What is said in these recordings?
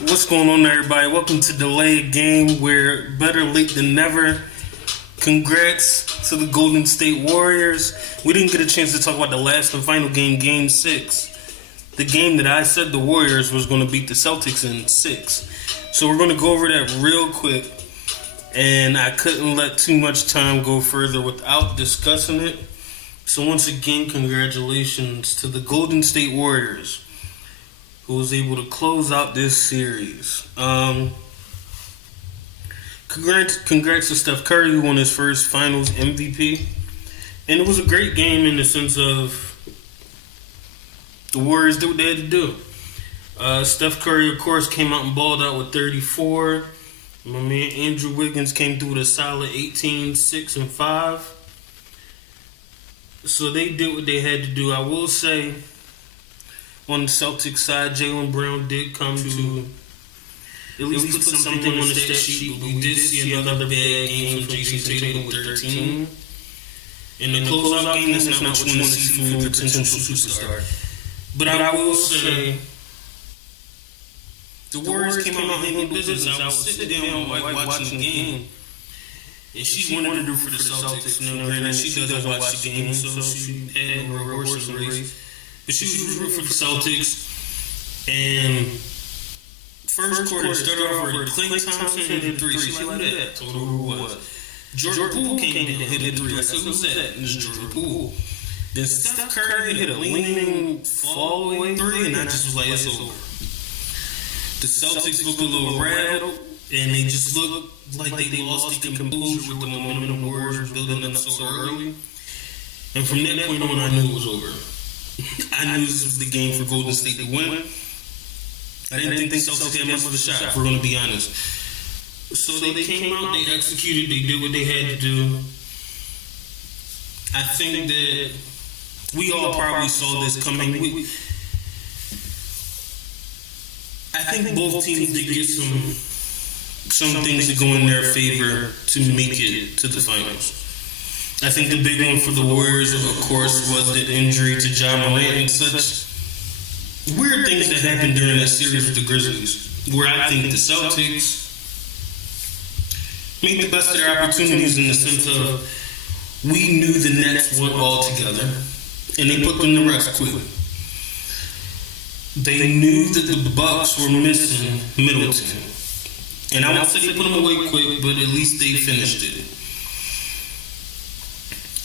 What's going on, everybody? Welcome to Delay a Game, where better late than never. Congrats to the Golden State Warriors. We didn't get a chance to talk about the last and final game, Game 6. The game that I said the Warriors was going to beat the Celtics in 6. So we're going to go over that real quick. And I couldn't let too much time go further without discussing it. So once again, congratulations to the Golden State Warriors, who was able to close out this series. Congrats to Steph Curry, who won his first Finals MVP. And it was a great game in the sense of the Warriors did what they had to do. Steph Curry, of course, came out and balled out with 34. My man Andrew Wiggins came through with a solid 18, 6, and 5. So they did what they had to do. I will say, on the Celtics side, Jaylen Brown did come to at least put something on the stat sheet. But we did see another bad game from Jason Tatum with 13. In the closeout game, that's not what you want to see from your potential superstar. But I will say, the Warriors came out and handled business. I was sitting down watching the game, and she wanted to do for the Celtics. Granted, she doesn't watch the game, so she had her horse in the race. But she was rooting for the Celtics. And first quarter started off with Klay Thompson hit a 3. She's like, who that? Told her who it was. Jordan Poole came in and hit a 3. I said, who's that? And it's Jordan Poole. Then Steph Curry hit a leaning fall away 3, and I just was like, it's over. The Celtics looked a little rattled, and they just looked like they lost their composure with the momentum the Warriors were building up so early. And from that point on, I knew it was over. I knew this was the game for Golden State to win. I didn't think the Celtics had much of a shot, if we're going to be honest. So they came out, they executed, they did what they had to do. I think that we all probably saw this coming. I think both teams did get some things that go in their favor to make it to the finals. I think the big one for the Warriors, of course, was the injury to Ja Morant and such weird things that happened during that series with the Grizzlies, where I think the Celtics made the best of their opportunities in the sense of we knew the Nets went all together, and they put them to rest quick. They knew that the Bucks were missing Middleton. And I won't say they put him away quick, but at least they finished it.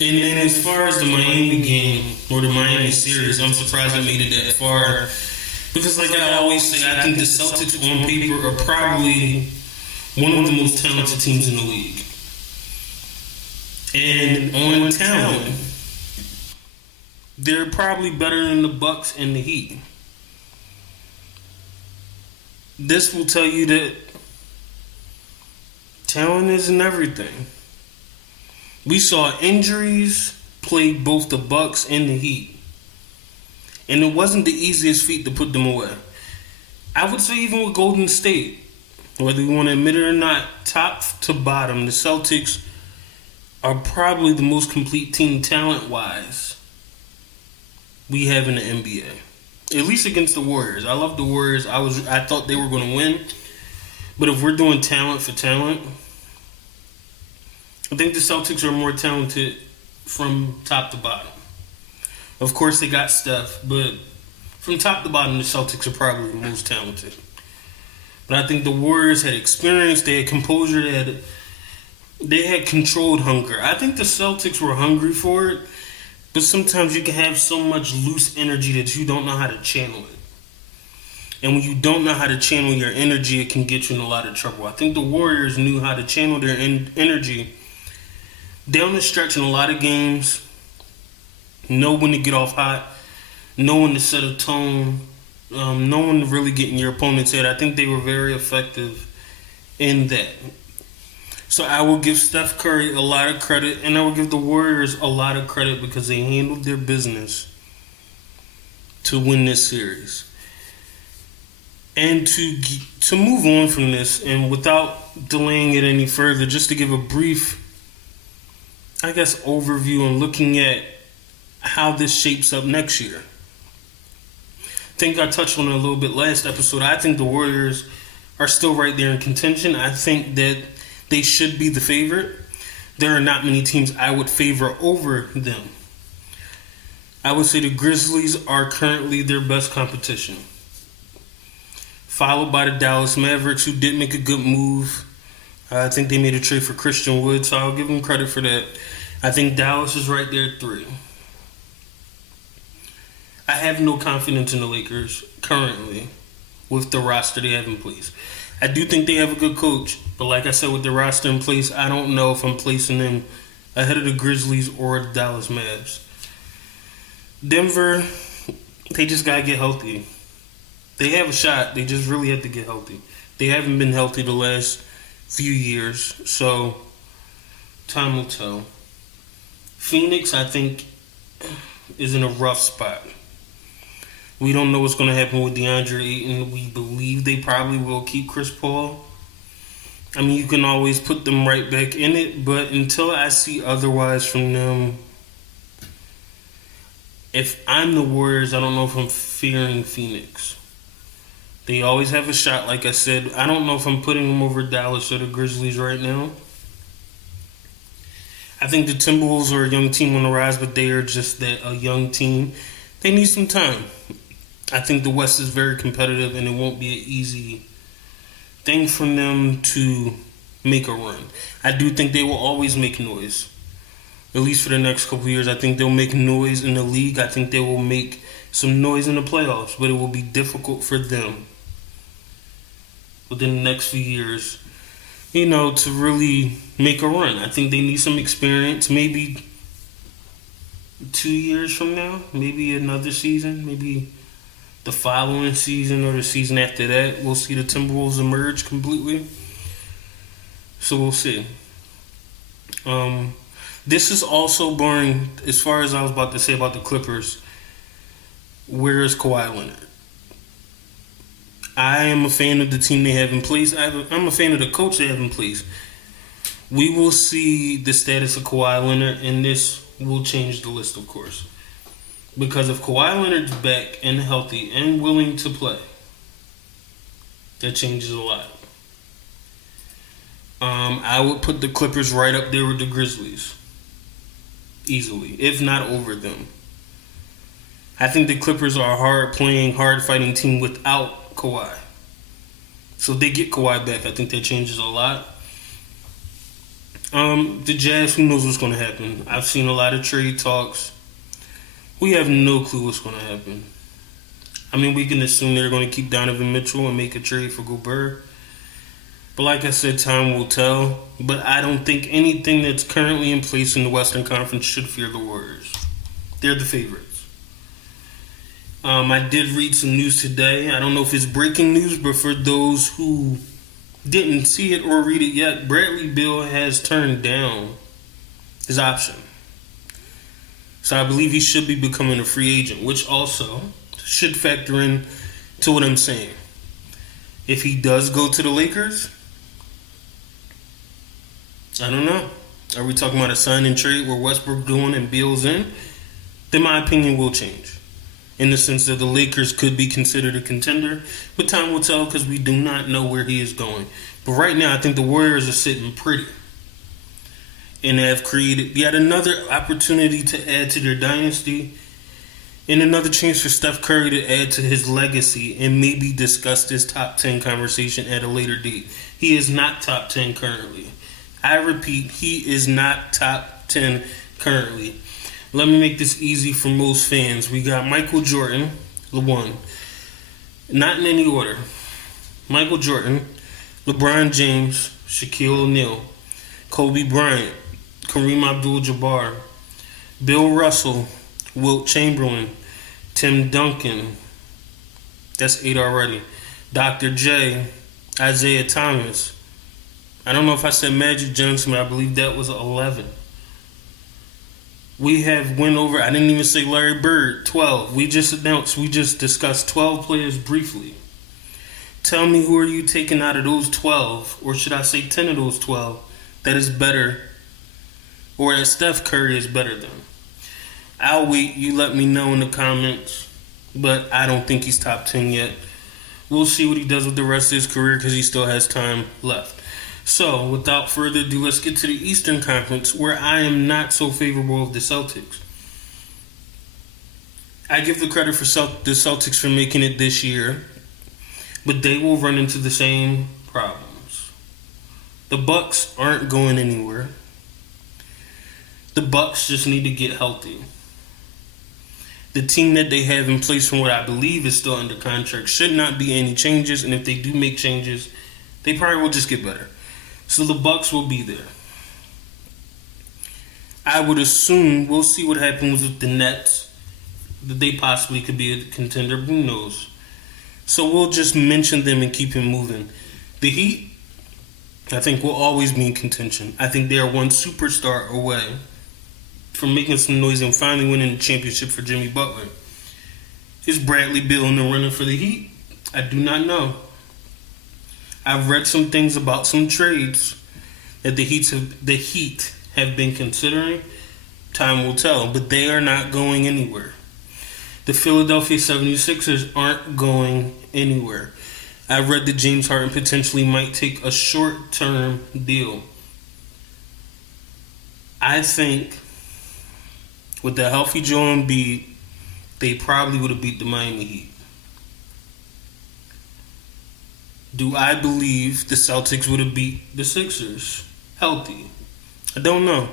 And then as far as the Miami game, or the Miami series, I'm surprised I made it that far. Because like I always say, I think the Celtics on paper are probably one of the most talented teams in the league. And on talent, they're probably better than the Bucks and the Heat. This will tell you that talent isn't everything. We saw injuries plague both the Bucks and the Heat. And it wasn't the easiest feat to put them away. I would say even with Golden State, whether you want to admit it or not, top to bottom, the Celtics are probably the most complete team talent-wise we have in the NBA. At least against the Warriors. I love the Warriors. I thought they were going to win. But if we're doing talent for talent, I think the Celtics are more talented from top to bottom. Of course, they got Steph, but from top to bottom, the Celtics are probably the most talented. But I think the Warriors had experience, they had composure, they had controlled hunger. I think the Celtics were hungry for it. But sometimes you can have so much loose energy that you don't know how to channel it. And when you don't know how to channel your energy, it can get you in a lot of trouble. I think the Warriors knew how to channel their energy down the stretch in a lot of games. Know when to get off hot. Know when to set a tone. Know when to really get in your opponent's head. I think they were very effective in that. So I will give Steph Curry a lot of credit, and I will give the Warriors a lot of credit because they handled their business to win this series. And to move on from this, and without delaying it any further, just to give a brief, I guess, overview and looking at how this shapes up next year. I think I touched on it a little bit last episode. I think the Warriors are still right there in contention. I think that they should be the favorite. There are not many teams I would favor over them. I would say the Grizzlies are currently their best competition, followed by the Dallas Mavericks, who did make a good move. I think they made a trade for Christian Wood, so I'll give them credit for that. I think Dallas is right there at 3. I have no confidence in the Lakers currently with the roster they have in place. I do think they have a good coach, but like I said, with the roster in place, I don't know if I'm placing them ahead of the Grizzlies or the Dallas Mavs. Denver, they just got to get healthy. They have a shot. They just really have to get healthy. They haven't been healthy the last few years, so time will tell. Phoenix, I think, is in a rough spot. We don't know what's going to happen with DeAndre Ayton. We believe they probably will keep Chris Paul. I mean, you can always put them right back in it, but until I see otherwise from them, if I'm the Warriors, I don't know if I'm fearing Phoenix. They always have a shot, like I said. I don't know if I'm putting them over Dallas or the Grizzlies right now. I think the Timberwolves are a young team on the rise, but they are just a young team. They need some time. I think the West is very competitive, and it won't be an easy thing for them to make a run. I do think they will always make noise. At least for the next couple of years, I think they'll make noise in the league. I think they will make some noise in the playoffs, but it will be difficult for them within the next few years, to really make a run. I think they need some experience. Maybe 2 years from now, maybe another season, maybe the following season or the season after that, we'll see the Timberwolves emerge completely. So we'll see. This is also boring as far as I was about to say about the Clippers. Where is Kawhi Leonard? I am a fan of the team they have in place. I'm a fan of the coach they have in place. We will see the status of Kawhi Leonard, and this will change the list, of course. Because if Kawhi Leonard's back and healthy and willing to play, that changes a lot. I would put the Clippers right up there with the Grizzlies. Easily, if not over them. I think the Clippers are a hard-playing, hard-fighting team without Kawhi. So if they get Kawhi back, I think that changes a lot. The Jazz, who knows what's going to happen? I've seen a lot of trade talks. We have no clue what's going to happen. I mean, we can assume they're going to keep Donovan Mitchell and make a trade for Gobert. But like I said, time will tell. But I don't think anything that's currently in place in the Western Conference should fear the Warriors. They're the favorites. I did read some news today. I don't know if it's breaking news, but for those who didn't see it or read it yet, Bradley Beal has turned down his option. So I believe he should be becoming a free agent, which also should factor in to what I'm saying. If he does go to the Lakers, I don't know. Are we talking about a sign and trade where Westbrook doing and Beal's in? Then my opinion will change. In the sense that the Lakers could be considered a contender. But time will tell because we do not know where he is going. But right now, I think the Warriors are sitting pretty. And have created yet another opportunity to add to their dynasty. And another chance for Steph Curry to add to his legacy and maybe discuss this top 10 conversation at a later date. He is not top 10 currently. I repeat, he is not top 10 currently. Let me make this easy for most fans. We got Michael Jordan, the one. Not in any order. Michael Jordan, LeBron James, Shaquille O'Neal, Kobe Bryant, Kareem Abdul-Jabbar, Bill Russell, Wilt Chamberlain, Tim Duncan, that's 8 already, Dr. J, Isaiah Thomas. I don't know if I said Magic Johnson, but I believe that was 11. We have went over, I didn't even say Larry Bird, 12. We just discussed 12 players briefly. Tell me, who are you taking out of those 12, or should I say 10 of those 12, that is better, or that Steph Curry is better than? I'll wait, you let me know in the comments, but I don't think he's top 10 yet. We'll see what he does with the rest of his career because he still has time left. So, without further ado, let's get to the Eastern Conference, where I am not so favorable of the Celtics. I give the credit for the Celtics for making it this year, but they will run into the same problems. The Bucks aren't going anywhere. The Bucks just need to get healthy. The team that they have in place, from what I believe is still under contract, should not be any changes, and if they do make changes, they probably will just get better. So the Bucks will be there. I would assume we'll see what happens with the Nets, that they possibly could be a contender. Who knows? So we'll just mention them and keep it moving. The Heat, I think, will always be in contention. I think they are one superstar away from making some noise and finally winning the championship for Jimmy Butler. Is Bradley Beal in the running for the Heat? I do not know. I've read some things about some trades that the Heat have been considering. Time will tell, but they are not going anywhere. The Philadelphia 76ers aren't going anywhere. I read that James Harden potentially might take a short-term deal. I think with the healthy Joel Embiid, they probably would have beat the Miami Heat. Do I believe the Celtics would have beat the Sixers healthy? I don't know.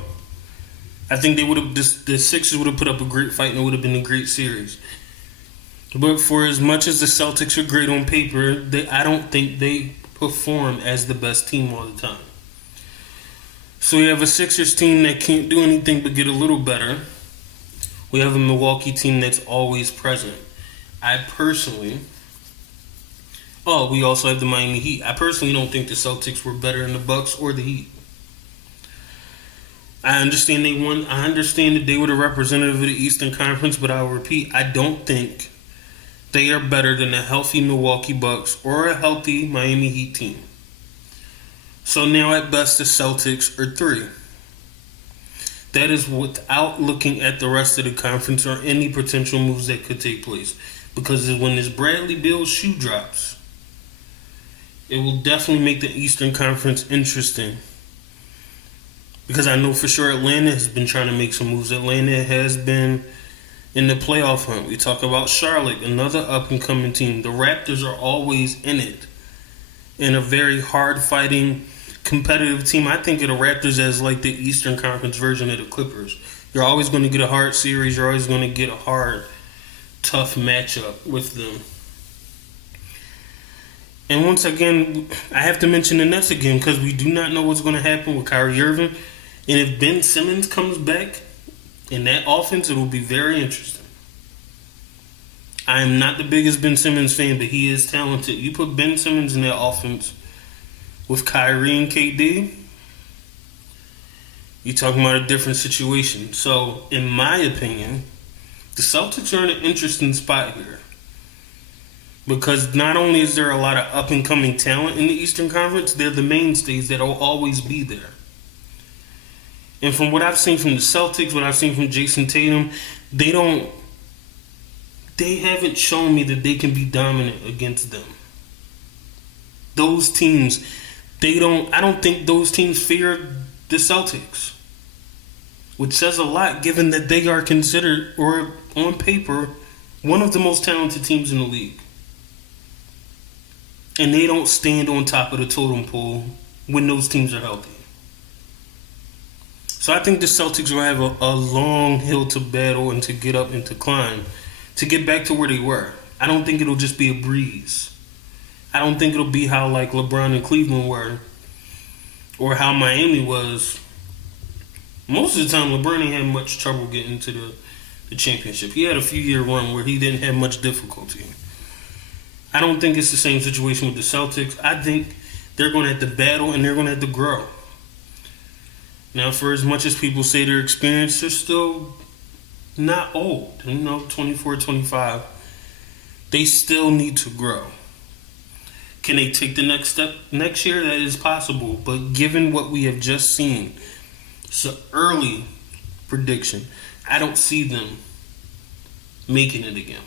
I think the Sixers would have put up a great fight and it would have been a great series. But for as much as the Celtics are great on paper, I don't think they perform as the best team all the time. So we have a Sixers team that can't do anything but get a little better. We have a Milwaukee team that's always present. We also have the Miami Heat. I personally don't think the Celtics were better than the Bucks or the Heat. I understand they won. I understand that they were the representative of the Eastern Conference, but I'll repeat, I don't think they are better than a healthy Milwaukee Bucks or a healthy Miami Heat team. So now at best the Celtics are 3. That is without looking at the rest of the conference or any potential moves that could take place. Because when this Bradley Beal shoe drops, it will definitely make the Eastern Conference interesting. Because I know for sure Atlanta has been trying to make some moves. Atlanta has been in the playoff hunt. We talk about Charlotte, another up-and-coming team. The Raptors are always in it. In a very hard-fighting, competitive team. I think of the Raptors as like the Eastern Conference version of the Clippers. You're always going to get a hard series. You're always going to get a hard, tough matchup with them. And once again, I have to mention the Nets again because we do not know what's going to happen with Kyrie Irving. And if Ben Simmons comes back in that offense, it will be very interesting. I am not the biggest Ben Simmons fan, but he is talented. You put Ben Simmons in that offense with Kyrie and KD, you're talking about a different situation. So, in my opinion, the Celtics are in an interesting spot here. Because not only is there a lot of up-and-coming talent in the Eastern Conference, they're the mainstays that will always be there. And from what I've seen from the Celtics, what I've seen from Jason Tatum, they haven't shown me that they can be dominant against them. Those teams, I don't think those teams fear the Celtics. Which says a lot given that they are considered, or on paper, one of the most talented teams in the league. And they don't stand on top of the totem pole when those teams are healthy. So I think the Celtics will have a long hill to battle and to get up and to climb to get back to where they were. I don't think it'll just be a breeze. I don't think it'll be how like LeBron and Cleveland were or how Miami was. Most of the time, LeBron ain't had much trouble getting to the championship. He had a few-year run where he didn't have much difficulty. I don't think it's the same situation with the Celtics. I think they're going to have to battle and they're going to have to grow. Now, for as much as people say they're experienced, they're still not old. 24, 25. They still need to grow. Can they take the next step next year? That is possible. But given what we have just seen, it's an early prediction. I don't see them making it again.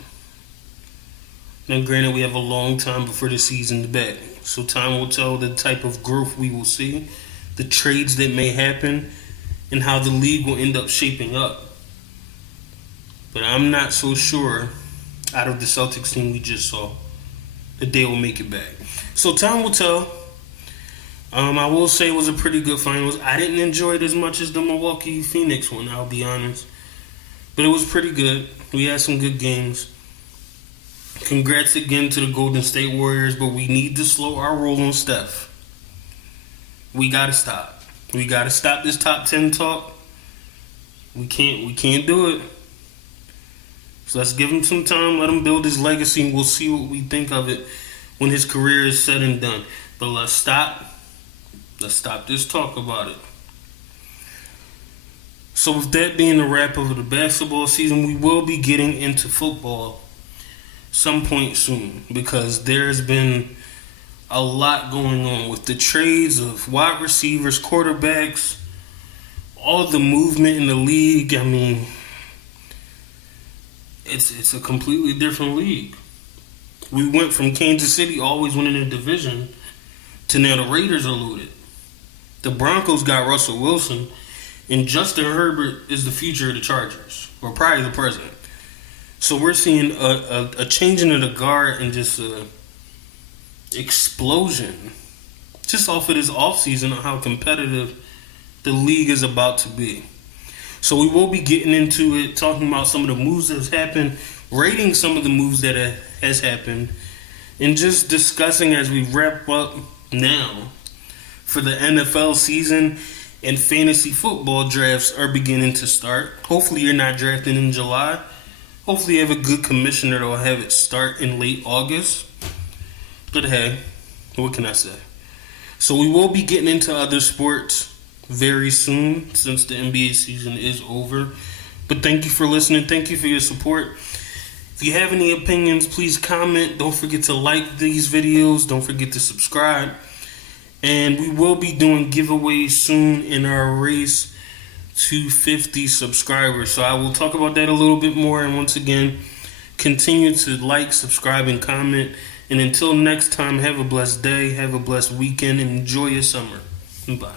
Now, granted, we have a long time before the season's back, so time will tell the type of growth we will see, the trades that may happen, and how the league will end up shaping up. But I'm not so sure, out of the Celtics team we just saw, that they will make it back. So time will tell. I will say it was a pretty good finals. I didn't enjoy it as much as the Milwaukee Phoenix one, I'll be honest. But it was pretty good. We had some good games. Congrats again to the Golden State Warriors, but we need to slow our roll on Steph. We gotta stop. We gotta stop this top 10 talk. We can't do it. So let's give him some time, let him build his legacy, and we'll see what we think of it when his career is said and done. But let's stop this talk about it. So with that being the wrap of the basketball season, we will be getting into football some point soon, because there's been a lot going on with the trades of wide receivers, quarterbacks, all the movement in the league. I mean, it's a completely different league. We went from Kansas City always winning the division to now the Raiders are loaded. The Broncos got Russell Wilson, and Justin Herbert is the future of the Chargers, or probably the present. So we're seeing a changing of the guard and just a explosion just off of this offseason of how competitive the league is about to be. So we will be getting into it, talking about some of the moves that has happened, rating some of the moves that has happened, and just discussing as we wrap up now for the NFL season and fantasy football drafts are beginning to start. Hopefully you're not drafting in July. Hopefully you have a good commissioner that will have it start in late August. But hey, what can I say? So we will be getting into other sports very soon, since the NBA season is over. But thank you for listening. Thank you for your support. If you have any opinions, please comment. Don't forget to like these videos. Don't forget to subscribe. And we will be doing giveaways soon in our race to 50 subscribers. So I will talk about that a little bit more. And once again, continue to like, subscribe, and comment. And until next time, have a blessed day, have a blessed weekend, and enjoy your summer. Bye.